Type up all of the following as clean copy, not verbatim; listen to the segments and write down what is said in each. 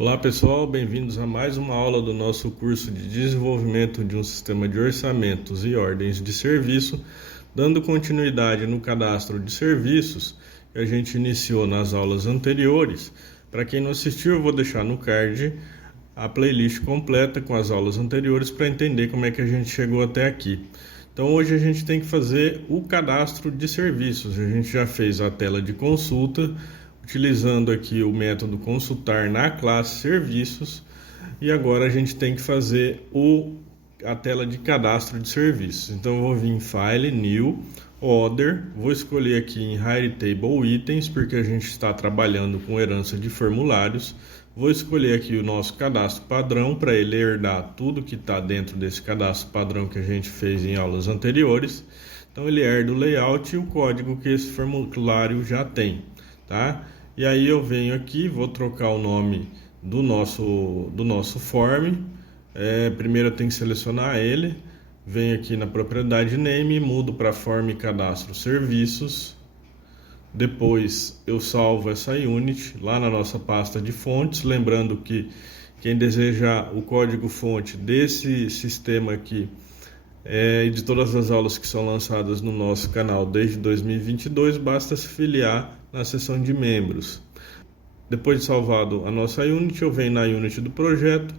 Olá pessoal, bem-vindos a mais uma aula do nosso curso de desenvolvimento de um sistema de orçamentos e ordens de serviço, dando continuidade no cadastro de serviços que a gente iniciou nas aulas anteriores. Para quem não assistiu, eu vou deixar no card a playlist completa com as aulas anteriores para entender como é que a gente chegou até aqui. Então hoje a gente tem que fazer o cadastro de serviços. A gente já fez a tela de consulta, utilizando aqui o método consultar na classe serviços, e agora a gente tem que fazer a tela de cadastro de serviços. Então eu vou vir em File, New, Other, vou escolher aqui em Hire Table Items, porque a gente está trabalhando com herança de formulários. Vou escolher aqui o nosso cadastro padrão para ele herdar tudo que está dentro desse cadastro padrão que a gente fez em aulas anteriores. Então ele herda o layout e o código que esse formulário já tem, tá? E aí eu venho aqui, vou trocar o nome do nosso form. Primeiro eu tenho que selecionar ele, venho aqui na propriedade name, mudo para form cadastro serviços. Depois eu salvo essa unit lá na nossa pasta de fontes, lembrando que quem desejar o código fonte desse sistema aqui e de todas as aulas que são lançadas no nosso canal desde 2022, basta se filiar na seção de membros. Depois de salvado a nossa unit, eu venho na unit do projeto,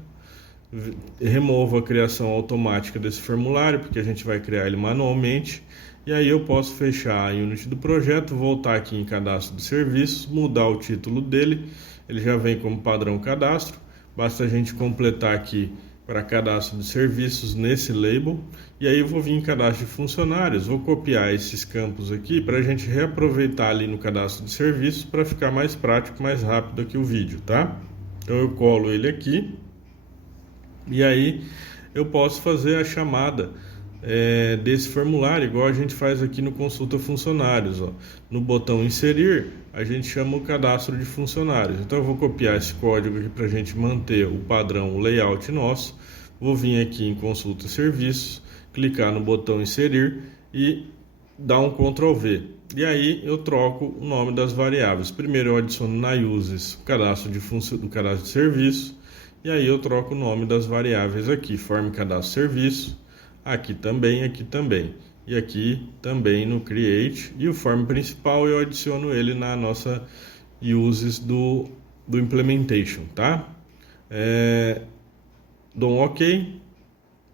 removo a criação automática desse formulário, porque a gente vai criar ele manualmente, e aí eu posso fechar a unit do projeto, voltar aqui em cadastro de serviços, mudar o título dele, ele já vem como padrão cadastro, basta a gente completar aqui para cadastro de serviços nesse label, e aí eu vou vir em cadastro de funcionários, vou copiar esses campos aqui para a gente reaproveitar ali no cadastro de serviços para ficar mais prático, mais rápido aqui o vídeo, tá? Então eu colo ele aqui, e aí eu posso fazer a chamada desse formulário, igual a gente faz aqui no consulta funcionários, ó. No botão inserir, a gente chama o cadastro de funcionários. Então eu vou copiar esse código aqui para a gente manter o padrão, o layout nosso. Vou vir aqui em consulta serviços, clicar no botão inserir e dar um Ctrl V. E aí eu troco o nome das variáveis. Primeiro eu adiciono na uses o cadastro do cadastro de serviço, e aí eu troco o nome das variáveis aqui, form cadastro serviço, aqui também, e aqui também no create, e o form principal eu adiciono ele na nossa uses do implementation, tá? Dou um OK,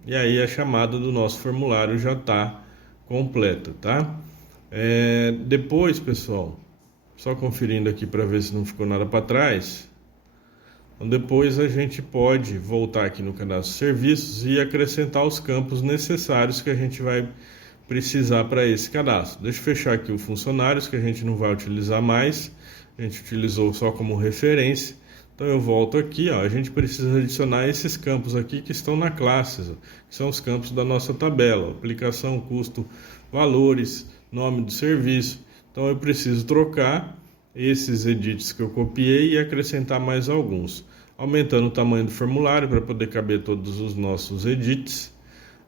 e aí a chamada do nosso formulário já está completa, tá? Depois, pessoal, só conferindo aqui para ver se não ficou nada para trás. Então, depois a gente pode voltar aqui no cadastro de serviços e acrescentar os campos necessários que a gente vai precisar para esse cadastro. Deixa eu fechar aqui o funcionários, que a gente não vai utilizar mais, a gente utilizou só como referência. Então eu volto aqui, ó, a gente precisa adicionar esses campos aqui que estão na classe, que são os campos da nossa tabela: aplicação, custo, valores, nome do serviço. Então eu preciso trocar esses edits que eu copiei e acrescentar mais alguns, aumentando o tamanho do formulário para poder caber todos os nossos edits.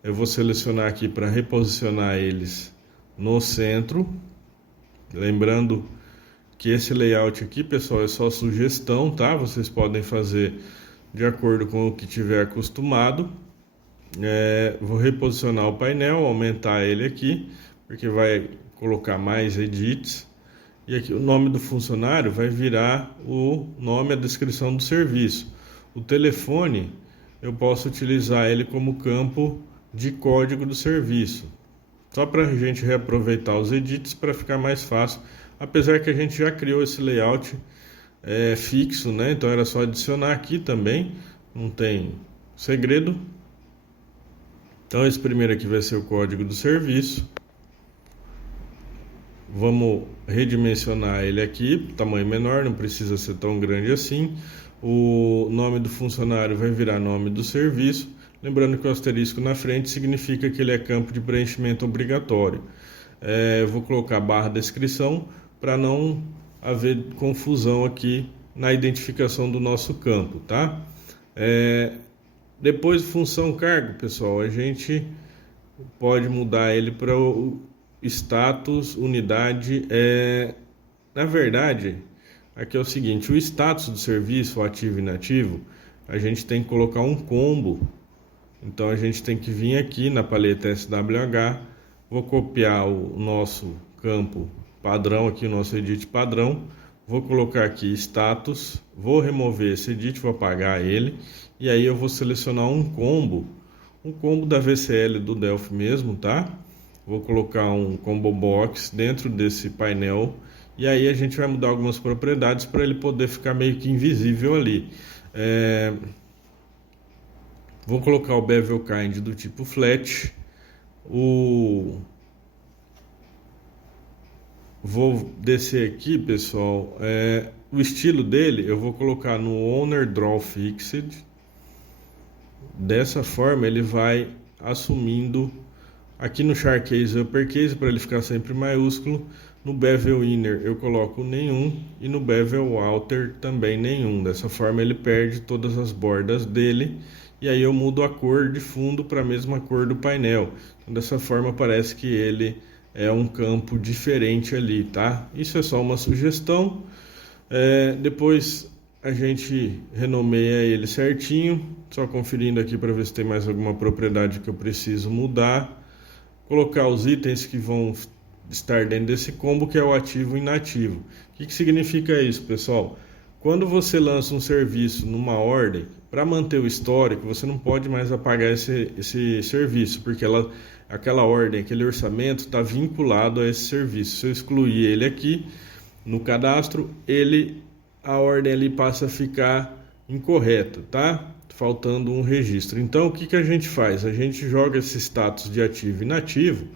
Eu vou selecionar aqui para reposicionar eles no centro, lembrando que esse layout aqui, pessoal, é só sugestão, tá? Vocês podem fazer de acordo com o que tiver acostumado. Vou reposicionar o painel, aumentar ele aqui, porque vai colocar mais edits. E aqui o nome do funcionário vai virar o nome e a descrição do serviço. O telefone, eu posso utilizar ele como campo de código do serviço, só para a gente reaproveitar os edits para ficar mais fácil, apesar que a gente já criou esse layout fixo, né? Então era só adicionar aqui também, não tem segredo. Então esse primeiro aqui vai ser o código do serviço. Vamos redimensionar ele aqui, tamanho menor, não precisa ser tão grande assim. O nome do funcionário vai virar nome do serviço. Lembrando que o asterisco na frente significa que ele é campo de preenchimento obrigatório. Eu vou colocar barra descrição para não haver confusão aqui na identificação do nosso campo, tá? Depois, função cargo, pessoal, a gente pode mudar ele para o status, unidade. Na verdade, aqui é o seguinte: o status do serviço, ativo e inativo, a gente tem que colocar um combo. Então a gente tem que vir aqui na paleta SWH, vou copiar o nosso campo padrão aqui, o nosso edit padrão, vou colocar aqui status, vou remover esse edit, vou apagar ele, e aí eu vou selecionar um combo da VCL do Delphi mesmo, tá? Vou colocar um combo box dentro desse painel, e aí a gente vai mudar algumas propriedades para ele poder ficar meio que invisível ali. Vou colocar o bevel kind do tipo flat. Vou descer aqui, pessoal. O estilo dele eu vou colocar no owner draw fixed. Dessa forma ele vai assumindo. Aqui no Sharcase Uppercase para ele ficar sempre maiúsculo. No bevel inner eu coloco nenhum e no bevel outer também nenhum. Dessa forma ele perde todas as bordas dele. E aí eu mudo a cor de fundo para a mesma cor do painel. Então, dessa forma parece que ele é um campo diferente ali, tá? Isso é só uma sugestão. Depois a gente renomeia ele certinho. Só conferindo aqui para ver se tem mais alguma propriedade que eu preciso mudar. Colocar os itens que vão estar dentro desse combo, que é o ativo e inativo. O que significa isso, pessoal? Quando você lança um serviço numa ordem, para manter o histórico, você não pode mais apagar esse serviço, porque aquela ordem, aquele orçamento está vinculado a esse serviço. Se eu excluir ele aqui no cadastro, a ordem ali passa a ficar incorreta, tá? Faltando um registro. Então, o que a gente faz? A gente joga esse status de ativo e inativo.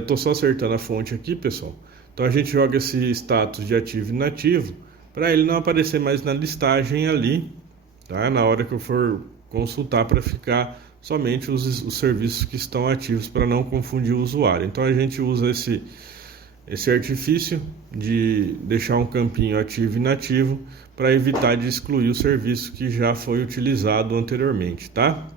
Estou só acertando a fonte aqui, pessoal. Então, a gente joga esse status de ativo e inativo para ele não aparecer mais na listagem ali, tá? Na hora que eu for consultar, para ficar somente os serviços que estão ativos, para não confundir o usuário. Então a gente usa esse artifício de deixar um campinho ativo e inativo para evitar de excluir o serviço que já foi utilizado anteriormente, tá?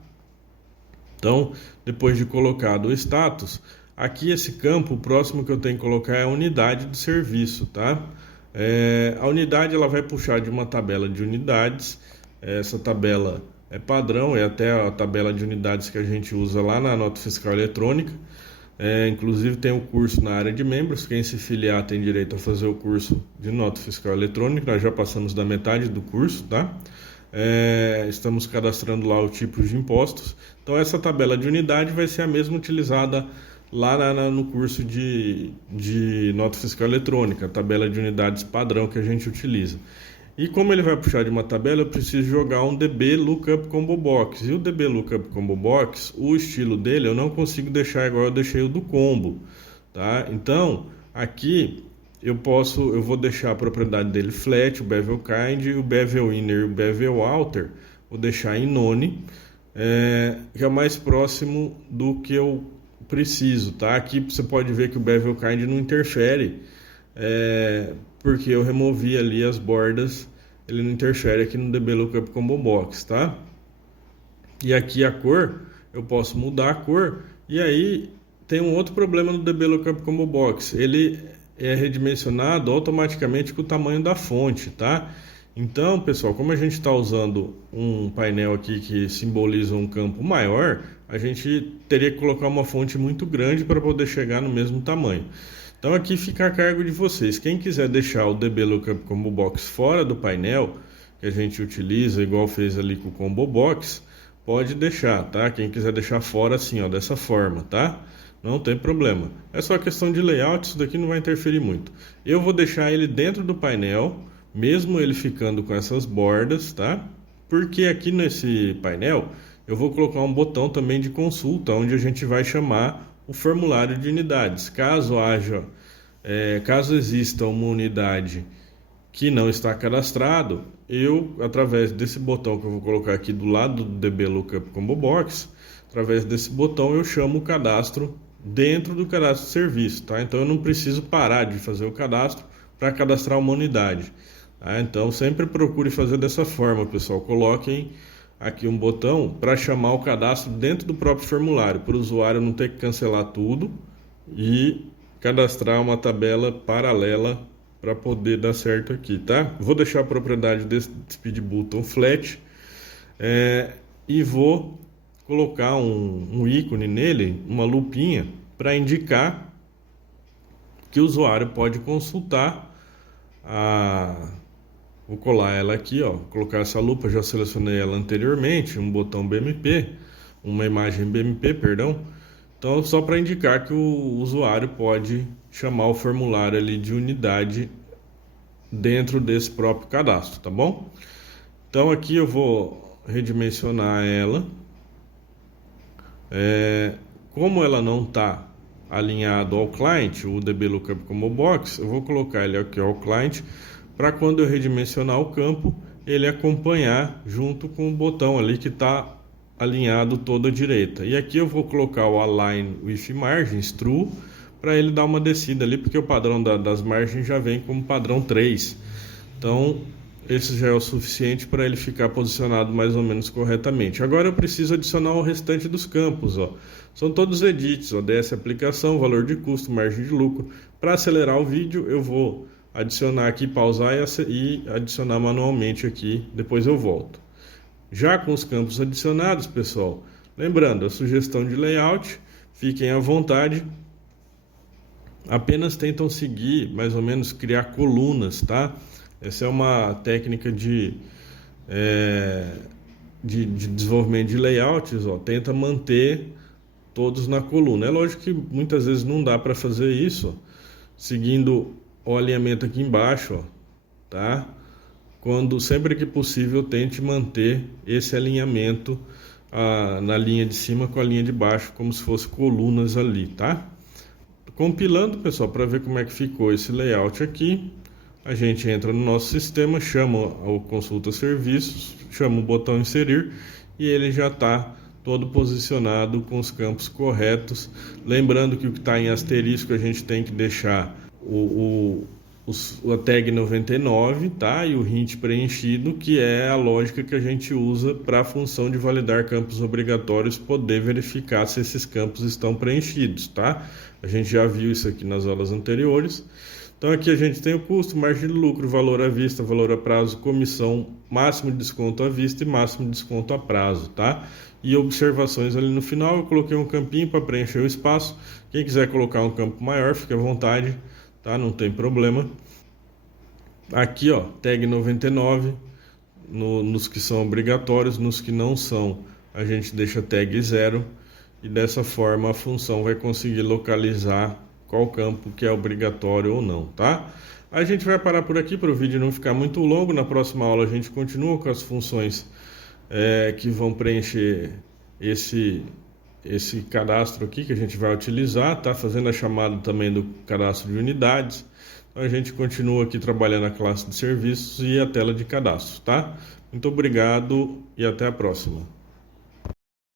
Então, depois de colocado o status, aqui esse campo, o próximo que eu tenho que colocar é a unidade do serviço, tá? A unidade ela vai puxar de uma tabela de unidades. Essa tabela é padrão, é até a tabela de unidades que a gente usa lá na nota fiscal eletrônica. Inclusive tem o curso na área de membros. Quem se filiar tem direito a fazer o curso de nota fiscal eletrônica. Nós já passamos da metade do curso, tá? Estamos cadastrando lá o tipo de impostos. Então essa tabela de unidade vai ser a mesma utilizada lá no curso de nota fiscal eletrônica, a tabela de unidades padrão que a gente utiliza. E como ele vai puxar de uma tabela, eu preciso jogar um DB Lookup Combo Box. E o DB Lookup Combo Box, o estilo dele eu não consigo deixar igual eu deixei o do combo, tá? Então, aqui eu vou deixar a propriedade dele flat, o bevel kind, o bevel inner e o bevel outer, vou deixar em none, que é o mais próximo do que eu preciso, tá? Aqui você pode ver que o bevel kind não interfere, porque eu removi ali as bordas, ele não interfere aqui no DB Lookup Combo Box, tá? E aqui a cor, eu posso mudar a cor, e aí tem um outro problema no DB Lookup Combo Box, ele é redimensionado automaticamente com o tamanho da fonte, tá? Então, pessoal, como a gente está usando um painel aqui que simboliza um campo maior, a gente teria que colocar uma fonte muito grande para poder chegar no mesmo tamanho. Então aqui fica a cargo de vocês. Quem quiser deixar o DB Lookup Combo Box fora do painel, que a gente utiliza igual fez ali com o Combo Box, pode deixar, tá? Quem quiser deixar fora assim, ó, dessa forma, tá? Não tem problema. É só questão de layout, isso daqui não vai interferir muito. Eu vou deixar ele dentro do painel, mesmo ele ficando com essas bordas, tá? Porque aqui nesse painel eu vou colocar um botão também de consulta, onde a gente vai chamar o formulário de unidades. Caso exista uma unidade que não está cadastrado, eu, através desse botão que eu vou colocar aqui do lado do DB Lookup Combo Box, através desse botão eu chamo o cadastro dentro do cadastro de serviço, tá? Então eu não preciso parar de fazer o cadastro para cadastrar uma unidade, tá? Então sempre procure fazer dessa forma, pessoal. Coloquem aqui um botão para chamar o cadastro dentro do próprio formulário, para o usuário não ter que cancelar tudo e cadastrar uma tabela paralela para poder dar certo aqui, tá? Vou deixar a propriedade desse speed button flat e vou colocar um ícone nele, uma lupinha, para indicar que o usuário pode consultar Vou colar ela aqui, ó, colocar essa lupa, já selecionei ela anteriormente, um botão BMP, uma imagem BMP, perdão. Então, só para indicar que o usuário pode chamar o formulário ali de unidade dentro desse próprio cadastro, tá bom? Então, aqui eu vou redimensionar ela. Como ela não está alinhado ao client, o DB Lookup Combo Box, eu vou colocar ele aqui ao client, para quando eu redimensionar o campo, ele acompanhar junto com o botão ali que está alinhado todo à direita. E aqui eu vou colocar o Align with Margins True, para ele dar uma descida ali, porque o padrão das margens já vem como padrão 3. Então, esse já é o suficiente para ele ficar posicionado mais ou menos corretamente. Agora eu preciso adicionar o restante dos campos, ó. São todos edits, ó, DS aplicação, valor de custo, margem de lucro. Para acelerar o vídeo, eu vou adicionar aqui, pausar e adicionar manualmente aqui, depois eu volto. Já com os campos adicionados, pessoal, lembrando, a sugestão de layout, fiquem à vontade, apenas tentam seguir, mais ou menos, criar colunas, tá? Essa é uma técnica de desenvolvimento de layouts, ó, tenta manter todos na coluna. É lógico que muitas vezes não dá para fazer isso, ó, seguindo o alinhamento aqui embaixo, ó, tá? Sempre que possível, tente manter esse alinhamento na linha de cima com a linha de baixo, como se fosse colunas ali, tá? Compilando, pessoal, para ver como é que ficou esse layout aqui, a gente entra no nosso sistema, chama o consulta serviços, chama o botão inserir e ele já está todo posicionado com os campos corretos. Lembrando que o que está em asterisco a gente tem que deixar a tag 99, tá? E o hint preenchido, que é a lógica que a gente usa para a função de validar campos obrigatórios, poder verificar se esses campos estão preenchidos, tá? A gente já viu isso aqui nas aulas anteriores. Então aqui a gente tem o custo, margem de lucro, valor à vista, valor a prazo, comissão, máximo de desconto à vista e máximo de desconto a prazo, tá? E observações ali no final, eu coloquei um campinho para preencher o espaço. Quem quiser colocar um campo maior, fique à vontade, tá? Não tem problema. Aqui, ó, tag 99, nos que são obrigatórios, nos que não são, a gente deixa tag 0 e dessa forma a função vai conseguir localizar qual campo que é obrigatório ou não, tá? A gente vai parar por aqui para o vídeo não ficar muito longo. Na próxima aula a gente continua com as funções que vão preencher esse cadastro aqui que a gente vai utilizar, tá? Fazendo a chamada também do cadastro de unidades. Então a gente continua aqui trabalhando a classe de serviços e a tela de cadastro, tá? Muito obrigado e até a próxima.